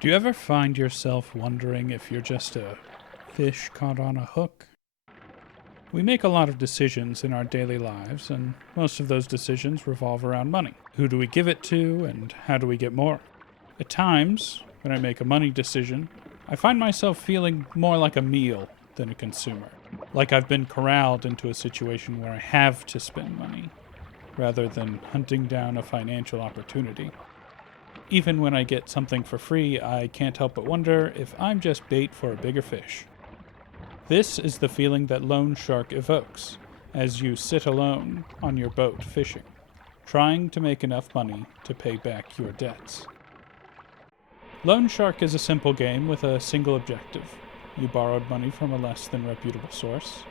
Do you ever find yourself wondering if you're just a fish caught on a hook? We make a lot of decisions in our daily lives, and most of those decisions revolve around money. Who do we give it to, and how do we get more? At times, when I make a money decision, I find myself feeling more like a meal than a consumer. Like I've been corralled into a situation where I have to spend money, rather than hunting down a financial opportunity. Even when I get something for free, I can't help but wonder if I'm just bait for a bigger fish. This is the feeling that Loan Shark evokes as you sit alone on your boat fishing, trying to make enough money to pay back your debts. Loan Shark is a simple game with a single objective. You borrowed money from a less than reputable source.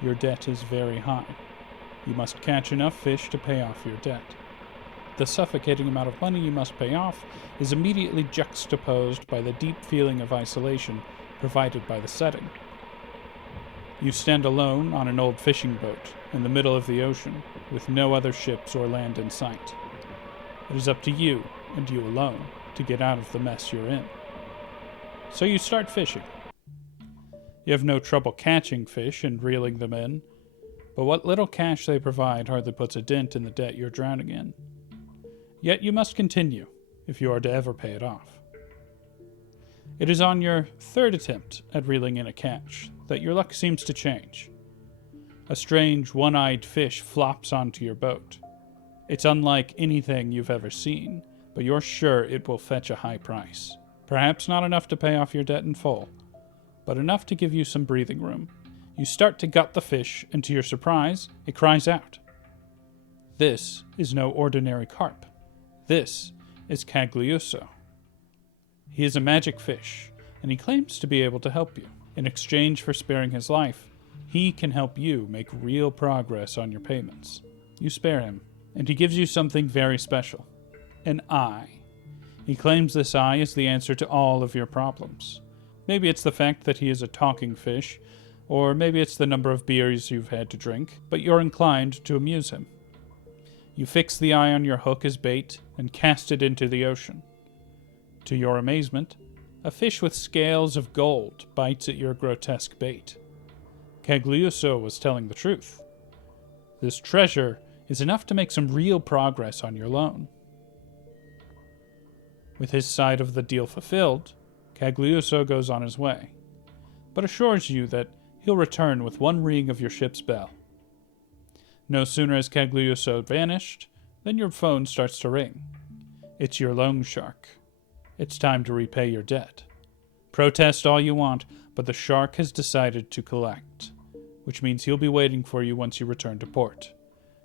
Your debt is very high. You must catch enough fish to pay off your debt. The suffocating amount of money you must pay off is immediately juxtaposed by the deep feeling of isolation provided by the setting. You stand alone on an old fishing boat in the middle of the ocean, with no other ships or land in sight. It is up to you, and you alone, to get out of the mess you're in. So you start fishing. You have no trouble catching fish and reeling them in, but what little cash they provide hardly puts a dent in the debt you're drowning in. Yet you must continue, if you are to ever pay it off. It is on your third attempt at reeling in a catch that your luck seems to change. A strange, one-eyed fish flops onto your boat. It's unlike anything you've ever seen, but you're sure it will fetch a high price. Perhaps not enough to pay off your debt in full, but enough to give you some breathing room. You start to gut the fish, and to your surprise, it cries out. This is no ordinary carp. This is Cagliuso. He is a magic fish, and he claims to be able to help you. In exchange for sparing his life, he can help you make real progress on your payments. You spare him, and he gives you something very special. An eye. He claims this eye is the answer to all of your problems. Maybe it's the fact that he is a talking fish, or maybe it's the number of beers you've had to drink, but you're inclined to amuse him. You fix the eye on your hook as bait and cast it into the ocean. To your amazement, a fish with scales of gold bites at your grotesque bait. Cagliuso was telling the truth. This treasure is enough to make some real progress on your loan. With his side of the deal fulfilled, Cagliuso goes on his way, but assures you that he'll return with one ring of your ship's bell. No sooner has Cagliuso vanished than your phone starts to ring. It's your loan shark. It's time to repay your debt. Protest all you want, but the shark has decided to collect, which means he'll be waiting for you once you return to port.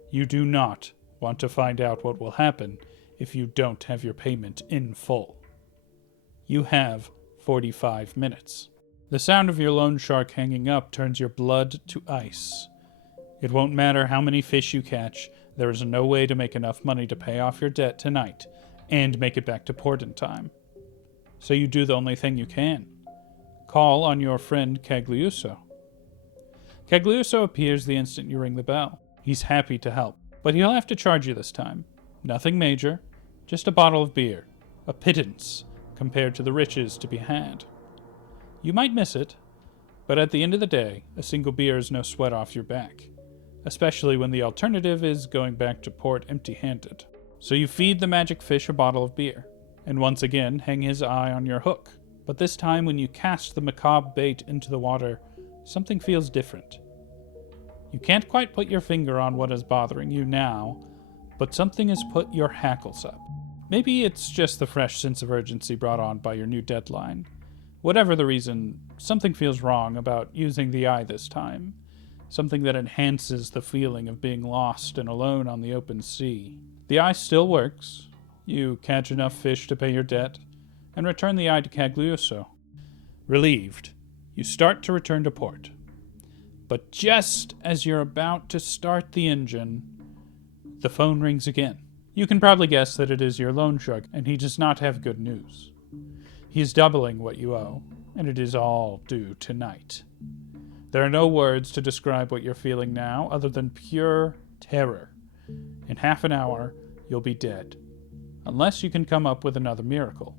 You do not want to find out what will happen if you don't have your payment in full. You have 45 minutes. The sound of your loan shark hanging up turns your blood to ice. It won't matter how many fish you catch, there is no way to make enough money to pay off your debt tonight and make it back to port in time. So you do the only thing you can. Call on your friend Cagliuso. Cagliuso appears the instant you ring the bell. He's happy to help, but he'll have to charge you this time. Nothing major, just a bottle of beer, a pittance compared to the riches to be had. You might miss it, but at the end of the day, a single beer is no sweat off your back, especially when the alternative is going back to port empty-handed. So you feed the magic fish a bottle of beer, and once again hang his eye on your hook. But this time when you cast the macabre bait into the water, something feels different. You can't quite put your finger on what is bothering you now, but something has put your hackles up. Maybe it's just the fresh sense of urgency brought on by your new deadline. Whatever the reason, something feels wrong about using the eye this time. Something that enhances the feeling of being lost and alone on the open sea. The eye still works. You catch enough fish to pay your debt, and return the eye to Cagliuso. Relieved, you start to return to port. But just as you're about to start the engine, the phone rings again. You can probably guess that it is your loan shark, and he does not have good news. He is doubling what you owe, and it is all due tonight. There are no words to describe what you're feeling now other than pure terror. In half an hour, you'll be dead, unless you can come up with another miracle.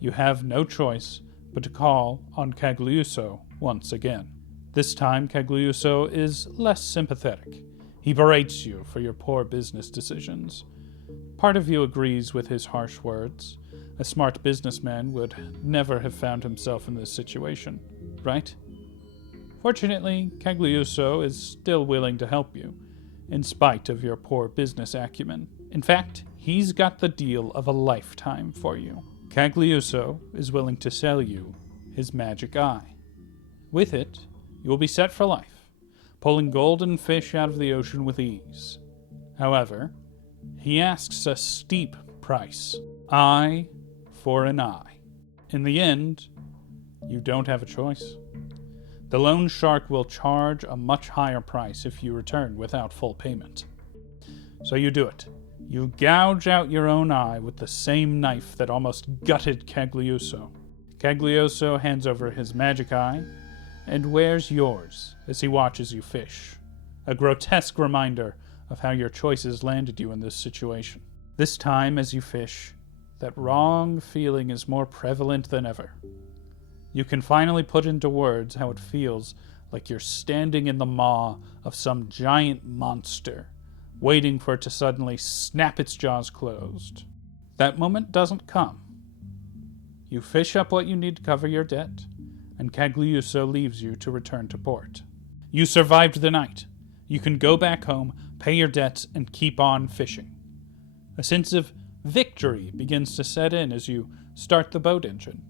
you have no choice but to call on Cagliuso once again. This time, Cagliuso is less sympathetic. He berates you for your poor business decisions. Part of you agrees with his harsh words. A smart businessman would never have found himself in this situation, right? Fortunately, Cagliuso is still willing to help you, in spite of your poor business acumen. In fact, he's got the deal of a lifetime for you. Cagliuso is willing to sell you his magic eye. With it, you will be set for life, pulling golden fish out of the ocean with ease. However, he asks a steep price. Eye for an eye. In the end, you don't have a choice. The loan shark will charge a much higher price if you return without full payment. So you do it. You gouge out your own eye with the same knife that almost gutted Cagliuso. Cagliuso hands over his magic eye and wears yours as he watches you fish, a grotesque reminder of how your choices landed you in this situation. This time, as you fish, that wrong feeling is more prevalent than ever. You can finally put into words how it feels like you're standing in the maw of some giant monster, waiting for it to suddenly snap its jaws closed. That moment doesn't come. You fish up what you need to cover your debt, and Cagliuso leaves you to return to port. You survived the night. You can go back home, pay your debts, and keep on fishing. A sense of victory begins to set in as you start the boat engine.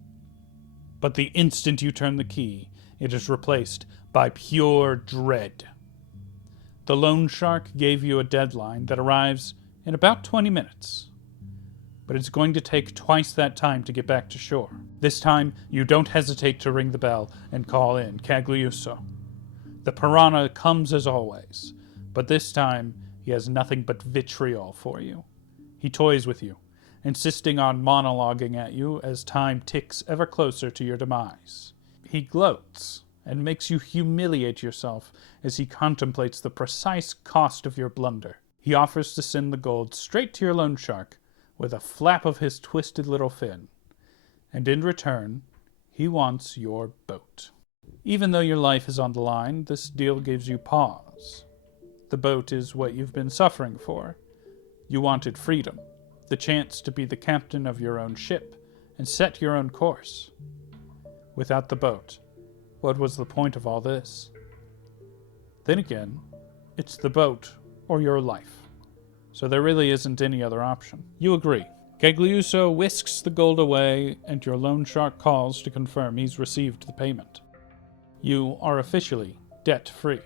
But the instant you turn the key, it is replaced by pure dread. The loan shark gave you a deadline that arrives in about 20 minutes. But it's going to take twice that time to get back to shore. This time, you don't hesitate to ring the bell and call in Cagliuso. The piranha comes as always, but this time he has nothing but vitriol for you. He toys with you, insisting on monologuing at you as time ticks ever closer to your demise. He gloats and makes you humiliate yourself as he contemplates the precise cost of your blunder. He offers to send the gold straight to your loan shark with a flap of his twisted little fin, and in return, he wants your boat. Even though your life is on the line, this deal gives you pause. The boat is what you've been suffering for. You wanted freedom, the chance to be the captain of your own ship and set your own course. Without the boat, what was the point of all this? Then again, it's the boat or your life, so there really isn't any other option. You agree. Cagliuso whisks the gold away, and your loan shark calls to confirm he's received the payment. You are officially debt-free.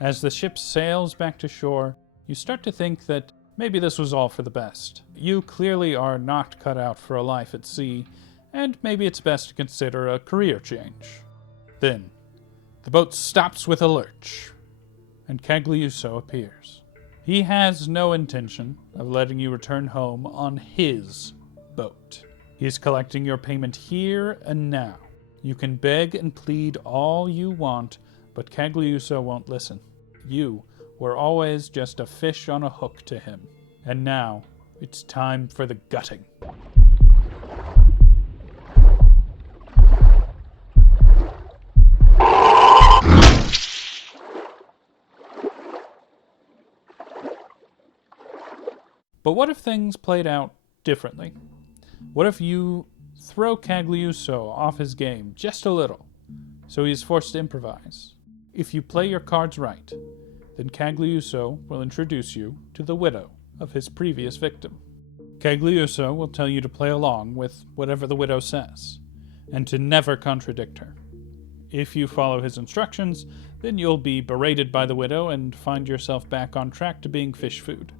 As the ship sails back to shore, you start to think that maybe this was all for the best. You clearly are not cut out for a life at sea, and maybe it's best to consider a career change. Then, the boat stops with a lurch, and Cagliuso appears. He has no intention of letting you return home on his boat. He is collecting your payment here and now. You can beg and plead all you want, but Cagliuso won't listen. You were always just a fish on a hook to him. And now, it's time for the gutting. But what if things played out differently? What if you throw Cagliuso off his game just a little, so he is forced to improvise? If you play your cards right, then Cagliuso will introduce you to the widow of his previous victim. Cagliuso will tell you to play along with whatever the widow says, and to never contradict her. If you follow his instructions, then you'll be berated by the widow and find yourself back on track to being fish food.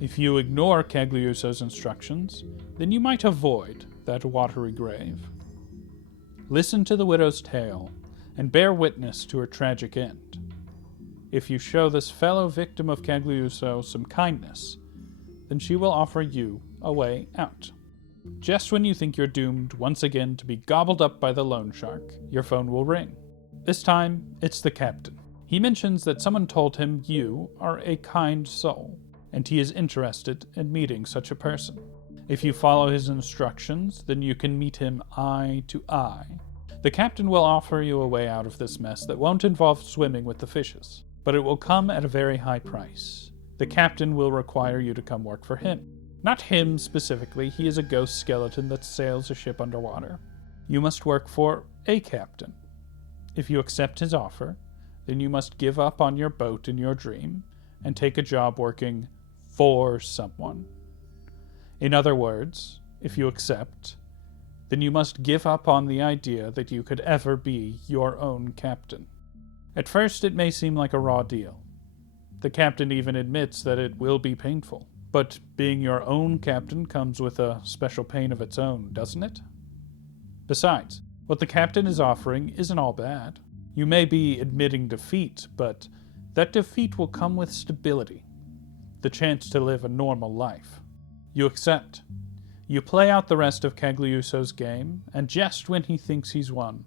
If you ignore Cagliuso's instructions, then you might avoid that watery grave. Listen to the widow's tale and bear witness to her tragic end. If you show this fellow victim of Cagliuso some kindness, then she will offer you a way out. Just when you think you're doomed once again to be gobbled up by the loan shark, your phone will ring. This time, it's the captain. He mentions that someone told him you are a kind soul, and he is interested in meeting such a person. If you follow his instructions, then you can meet him eye to eye. The captain will offer you a way out of this mess that won't involve swimming with the fishes, but it will come at a very high price. The captain will require you to come work for him. Not him specifically, he is a ghost skeleton that sails a ship underwater. You must work for a captain. If you accept his offer, then you must give up on your boat in your dream and take a job working for someone. In other words, if you accept, then you must give up on the idea that you could ever be your own captain. At first, it may seem like a raw deal. The captain even admits that it will be painful. But being your own captain comes with a special pain of its own, doesn't it? Besides, what the captain is offering isn't all bad. You may be admitting defeat, but that defeat will come with stability, the chance to live a normal life. You accept. You play out the rest of Cagliuso's game, and just when he thinks he's won,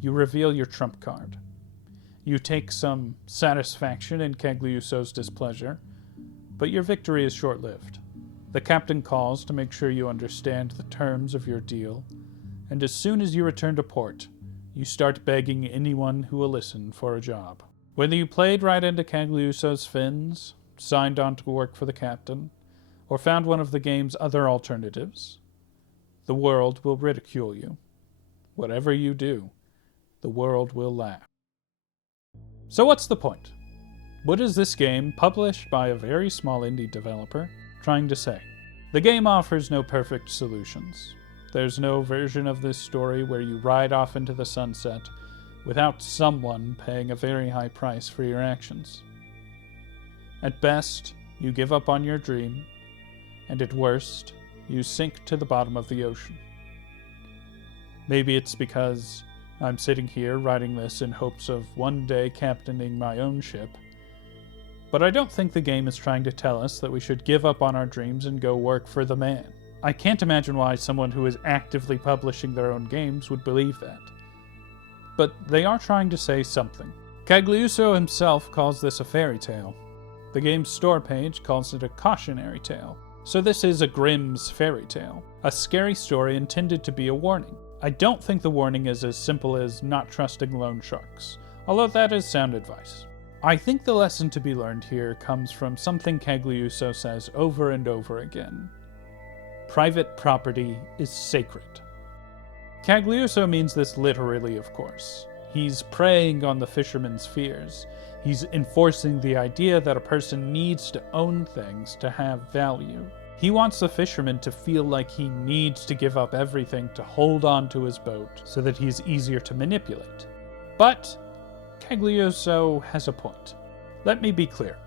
you reveal your trump card. You take some satisfaction in Cagliuso's displeasure, but your victory is short-lived. The captain calls to make sure you understand the terms of your deal, and as soon as you return to port, you start begging anyone who will listen for a job. Whether you played right into Cagliuso's fins, signed on to work for the captain, or found one of the game's other alternatives, the world will ridicule you. Whatever you do, the world will laugh. So what's the point? What is this game, published by a very small indie developer, trying to say? The game offers no perfect solutions. There's no version of this story where you ride off into the sunset without someone paying a very high price for your actions. At best, you give up on your dream, and at worst, you sink to the bottom of the ocean. Maybe it's because I'm sitting here writing this in hopes of one day captaining my own ship, but I don't think the game is trying to tell us that we should give up on our dreams and go work for the man. I can't imagine why someone who is actively publishing their own games would believe that. But they are trying to say something. Cagliuso himself calls this a fairy tale. The game's store page calls it a cautionary tale. So this is a Grimm's fairy tale, a scary story intended to be a warning. I don't think the warning is as simple as not trusting loan sharks, although that is sound advice. I think the lesson to be learned here comes from something Cagliuso says over and over again. Private property is sacred. Cagliuso means this literally, of course. He's preying on the fisherman's fears. He's enforcing the idea that a person needs to own things to have value. He wants the fisherman to feel like he needs to give up everything to hold on to his boat so that he's easier to manipulate. But Cagliuso has a point. Let me be clear.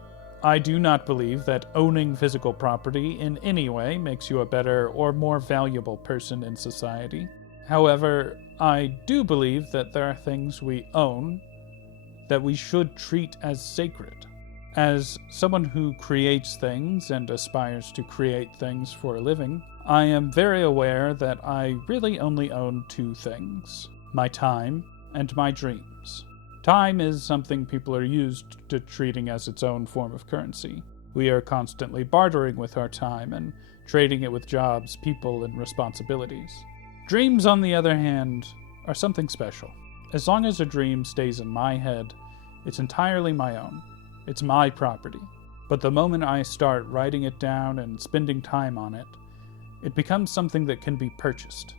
I do not believe that owning physical property in any way makes you a better or more valuable person in society. However, I do believe that there are things we own that we should treat as sacred. As someone who creates things and aspires to create things for a living, I am very aware that I really only own two things: my time and my dreams. Time is something people are used to treating as its own form of currency. We are constantly bartering with our time and trading it with jobs, people, and responsibilities. Dreams, on the other hand, are something special. As long as a dream stays in my head, it's entirely my own. It's my property. But the moment I start writing it down and spending time on it, it becomes something that can be purchased.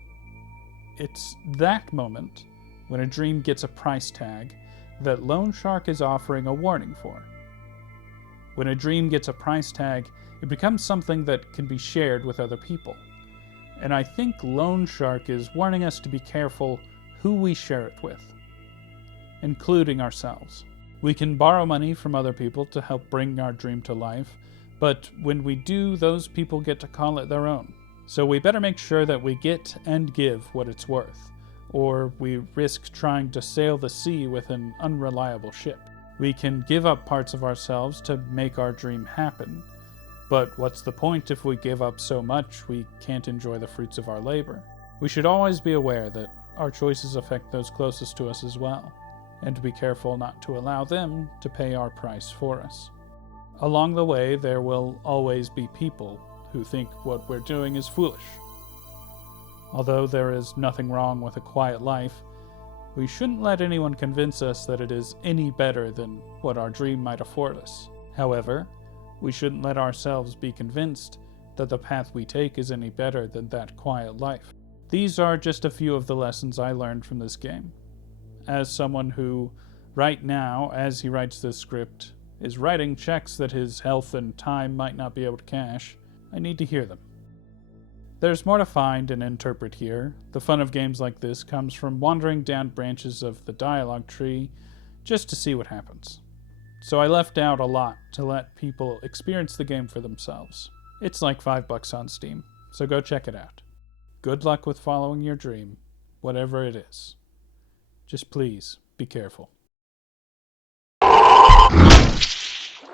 It's that moment, when a dream gets a price tag, that Loan Shark is offering a warning for. When a dream gets a price tag, it becomes something that can be shared with other people. And I think Loan Shark is warning us to be careful who we share it with, including ourselves. We can borrow money from other people to help bring our dream to life, but when we do, those people get to call it their own. So we better make sure that we get and give what it's worth, or we risk trying to sail the sea with an unreliable ship. We can give up parts of ourselves to make our dream happen, but what's the point if we give up so much we can't enjoy the fruits of our labor? We should always be aware that our choices affect those closest to us as well, and be careful not to allow them to pay our price for us. Along the way, there will always be people who think what we're doing is foolish. Although there is nothing wrong with a quiet life, we shouldn't let anyone convince us that it is any better than what our dream might afford us. However, we shouldn't let ourselves be convinced that the path we take is any better than that quiet life. These are just a few of the lessons I learned from this game. As someone who, right now, as he writes this script, is writing checks that his health and time might not be able to cash, I need to hear them. There's more to find and interpret here. The fun of games like this comes from wandering down branches of the dialogue tree just to see what happens. So I left out a lot to let people experience the game for themselves. It's like $5 on Steam, so go check it out. Good luck with following your dream, whatever it is. Just please, be careful.